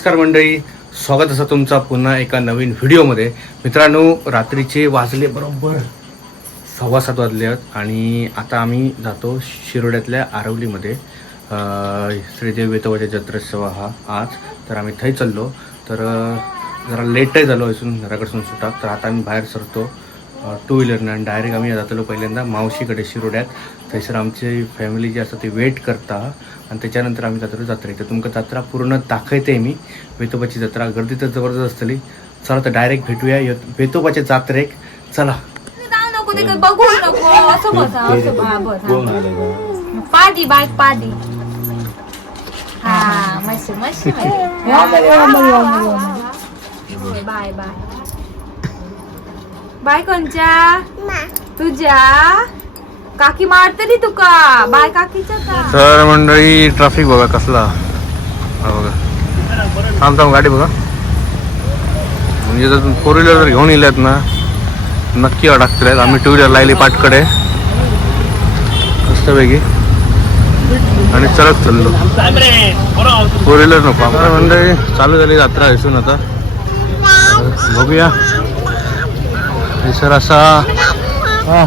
नमस्कार मंडळी. स्वागत असं तुमचा पुन्हा एका नवीन व्हिडिओमध्ये. मित्रांनो रात्रीचे वाजले बरोबर सव्वा सात वाजले आहेत आणि आता आम्ही जातो शिरोड्यातल्या आरवलीमध्ये. श्रीदेव वेतवाच्या जत्रोत्सव हा आज. तर आम्ही थंय चाललो. तर जरा लेटही झालो इथून घराकडसून सुटा तर आता आम्ही बाहेर सरतो. टू व्हीलरनं आणि डायरेक्ट आम्ही जातलो पहिल्यांदा मावशीकडे शिरोड्यात. थंयसर आमची फॅमिली जी असता ती वेट करता. आणि त्याच्यानंतर आम्ही जातलो जत्रेक तर तुमका जत्रा पूर्ण दाखयते मी. वेतोबाची जत्रा गर्दी तर जबरदस्त असतली चला तर डायरेक्ट भेटूया. य- वेतोबाच्या जात्रेक. चला. बघू. पादी पादी. हा मस्त मस्त बाय बाय. बाय कोणच्या? तुझ्या? काकी मारतली तुका. बाय काकीच्या का? तर मंडळी ट्रॅफिक बघा कसला. हा बघा. थांब थांब गाडी बघा. म्हणजे जर फोर व्हीलर जर घेऊन येल्यात ना नक्की अडकतील आम्ही टू व्हीलर लायली पाटकडे मस्तपैकी. आणि चढत चाललो. फोर व्हीलर नको. आम्हाला मंडळी चालू झाली यात्रा इथून आता. बघूया. हे सर असा हा.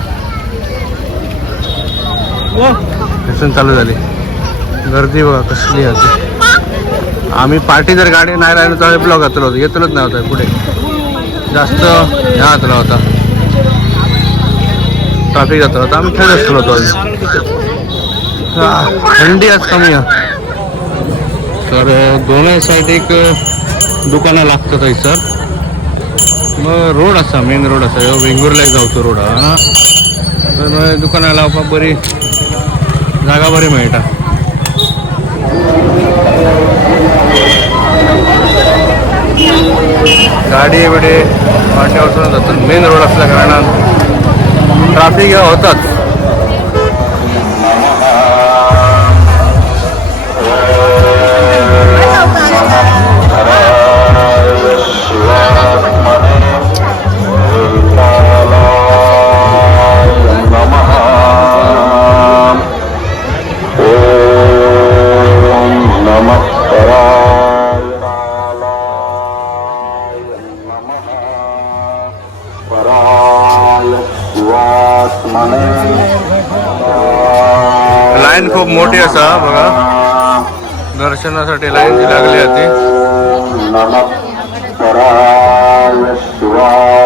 इथून चालू झाली. गर्दी बघा कसली होती आम्ही पार्टी जर गाडी नाही राहिलो तर ब्लॉक घातलो होतो. येतलच नाही पुढे. जास्त ह्या घातला होता. ट्रॅफिक जात होता. आम्ही खेळ असतो होतो थंडी आज कमी आहे. तर दोन्ही साईड एक दुकानं लागतात सर. मग रोड असा मेन रोड असा. वेंगुर्ला जावचो रोड हा. तर मग लावपाक बरी जागा बरी मेळटा. गाडी बिडी वचून जातात मेन रोड असल्या कारणान ट्राफिक होतात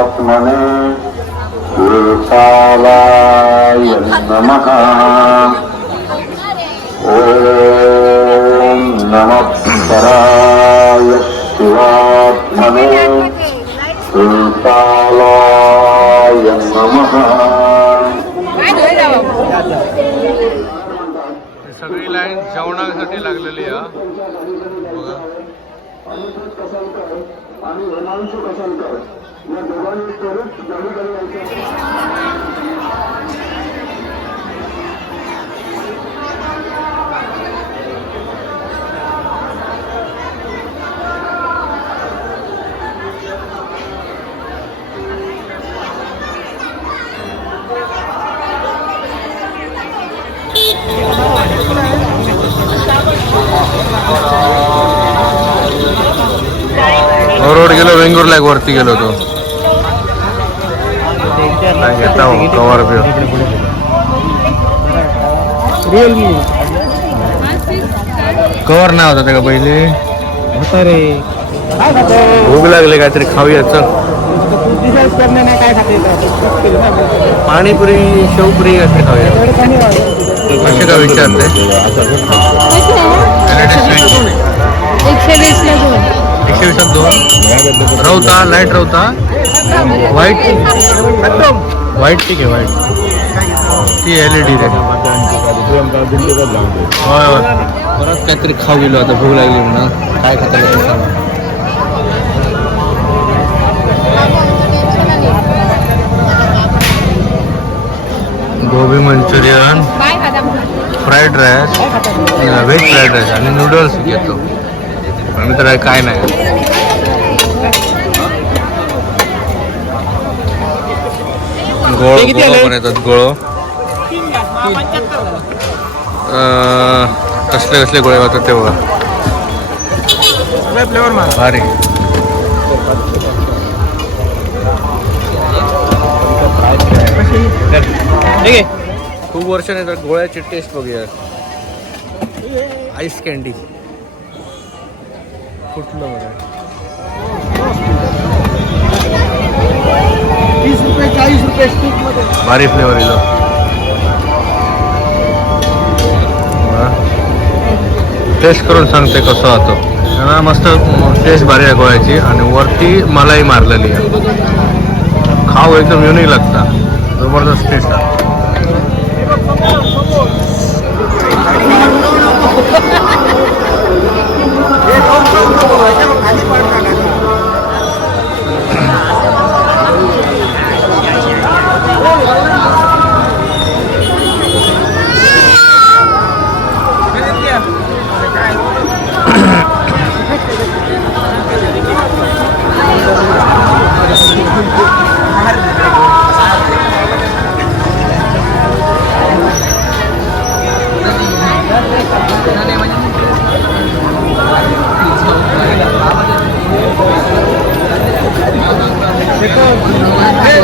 शिवात्मने पुरुषालाय नमः। ॐ नमस्काराय शिवात्मने पुरुषालाय नमः। सगळी लाईन जेवणासाठी लागलेली आहे बघा. आणि हिमांशू कसलकर या दोघांनी त्वरित जाणीकारी यायचं रोड गेलो वेंगुर्ला एक वरती गेलो होतो काय घेता हो, कवर बिवर कवर नाही होता त्या पहिले भूक लागले काहीतरी खाऊया चल. पाणीपुरी शेवपुरी काहीतरी खाऊया. असे का विचारते एकशे वीस एकशे वीसात दोन. रवता लाइट रवता. व्हाईट व्हाईट ठीक आहे व्हाईट ती एल ई डी रे. होय होय. परत काहीतरी खाऊ गेलो आता भूक लागली म्हणून काय खाता येईल सांगा. Gobi manchurian fried rice veg fried rice आणि नूडल्स घेतो. आम्ही तर काय नाही. गोळ गोळ पण येतात गोळ. कसले कसले गोळे होतात ते बघा. भारी. खूप वर्षाने तर गोळ्याची टेस्ट बघूया. आईस कॅन्डी कुठलं बरं? तीस रुपये चाळीस रुपये भारी फ्लेवर येतो. टेस्ट करून सांगते कसं होतं त्यांना मस्त टेस्ट भारी आहे गोळ्याची आणि वरती मलाई मारलेली आहे. खाऊ एकदम युनिक लागता. जबरदस्त टेस्ट आहे.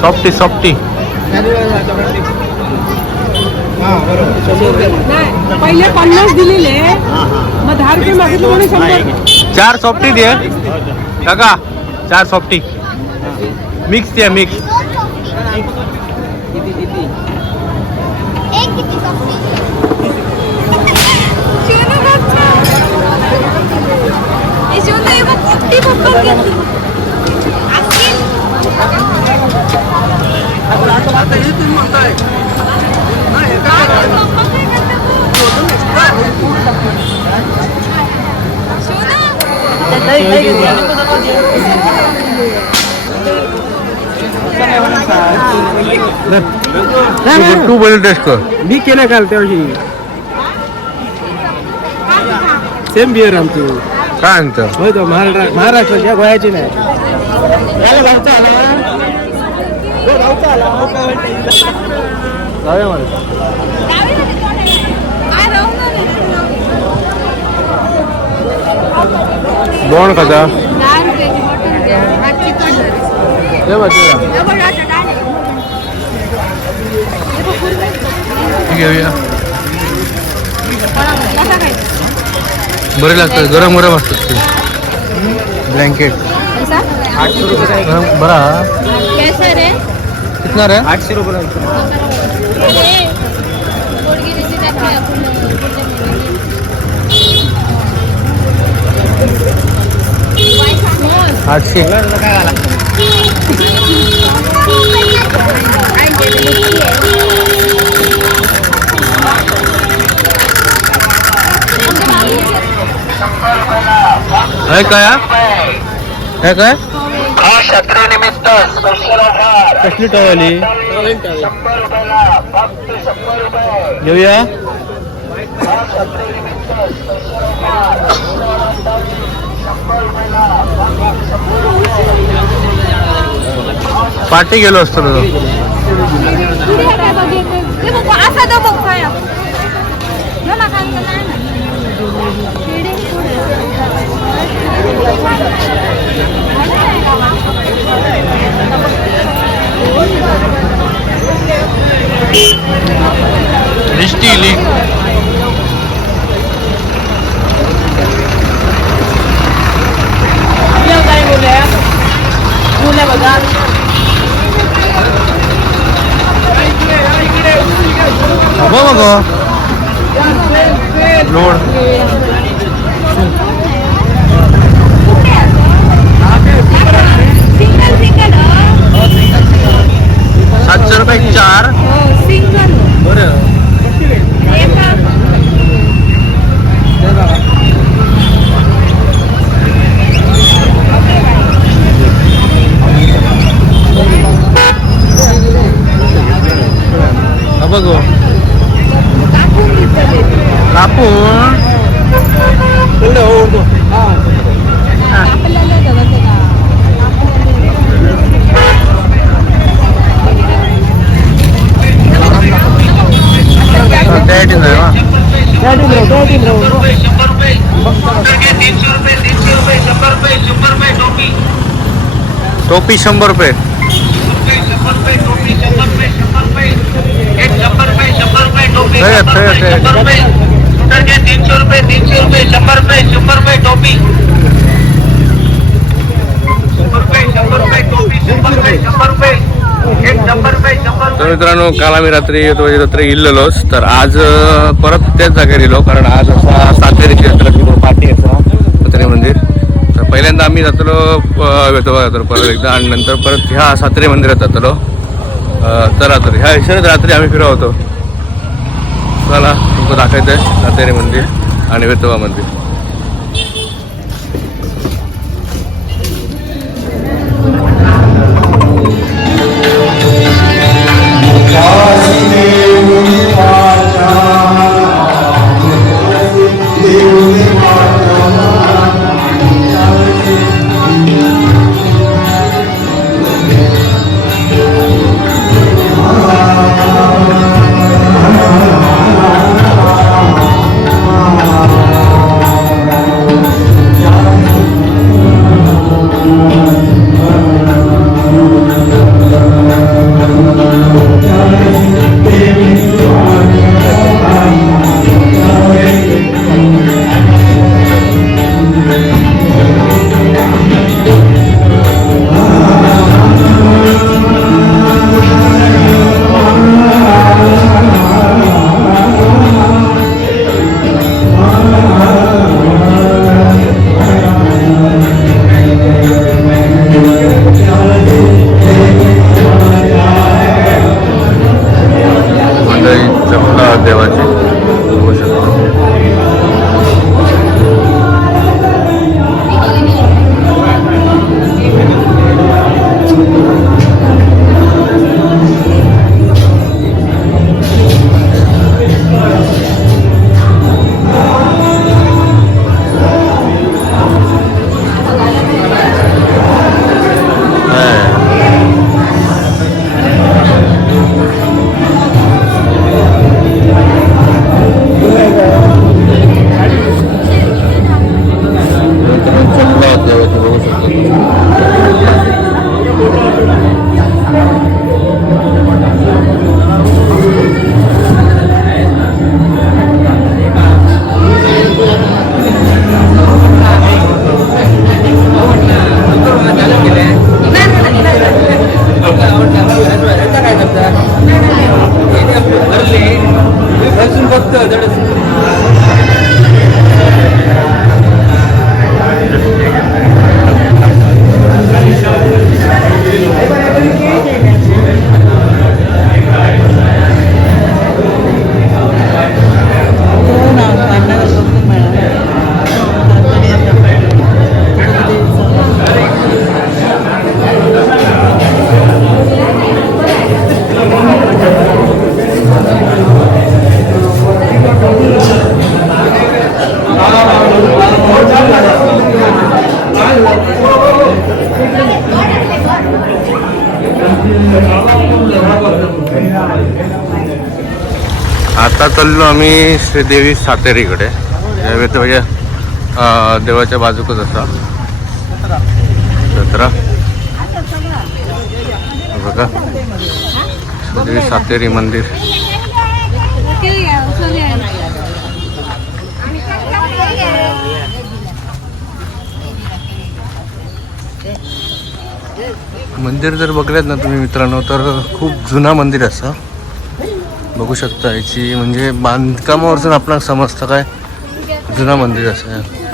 सॉफ्टी सॉफ्टी पहिले पन्नास दिलेले मग दहा रुपये मागितले म्हणून शंभर. चार सॉफ्टी दे. काका चार सॉफ्टी मिक्स द्या मिक्स तू बोल टेस्ट कर मी केलं काल त्या दिवशी सेम बिअर आमची काय होय तो महाराष्ट्र महाराष्ट्राच्या गोयाची नाही. जाऊया मला दोन खाता ये बा, ये बा. हे घेऊया बरे लागतात गरम गरम असतात ते. ब्लँकेट. गरम बरा कैसा रे कितना रे आठशे रुपये आठशे काय हा? काय काय शत्रुनिमित्त स्पेशल ऑफर कसली टवाली शंभर रुपयाला फक्त शंभर रुपये. घेऊया. पार्टी गेलो असतो ना. तो. असा ದೃಷ್ಟಿಯಲ್ಲಿ रुपये तर घे तीनशे रुपये तीनशे रुपये शंभर रुपये शंभर रुपये टोपी शंभर रुपये. शंभर रुपये टोपी शंभर रुपये शंभर रुपये एक शंभर रुपये तर मित्रांनो काल आम्ही रात्री येतो रात्री इल्लेलोच तर आज परत त्याच जागेवर गेलो कारण आज असा सातेरीची यात्रा सुरू पाठी असा सातेरी पहिल्यांदा आम्ही जातलो वेतोबा जातलो परत एकदा आणि नंतर परत ह्या सातेरी मंदिरात जातलो. अं, चला तर ह्या हिशोबात रात्री आम्ही फिरवतो चला तुमचं दाखवायचं आहे सातेरी मंदिर आणि वेतोबा मंदिर. चाललो आम्ही श्रीदेवी सातेरीकडे. या तर म्हणजे देवाच्या बाजूकच असा. जत्रा. बघा. श्रीदेवी सातेरी मंदिर. मंदिर जर बघल्यात ना तुम्ही मित्रांनो तर खूप जुना मंदिर असं. बघू शकता याची. म्हणजे बांधकामावरसून आपल्याला समजतं काय? जुना मंदिर असं. आहे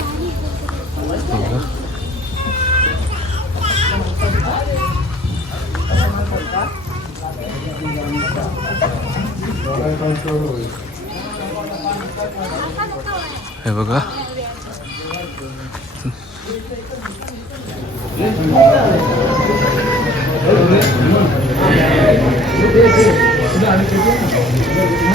हे बघा. 않을 때도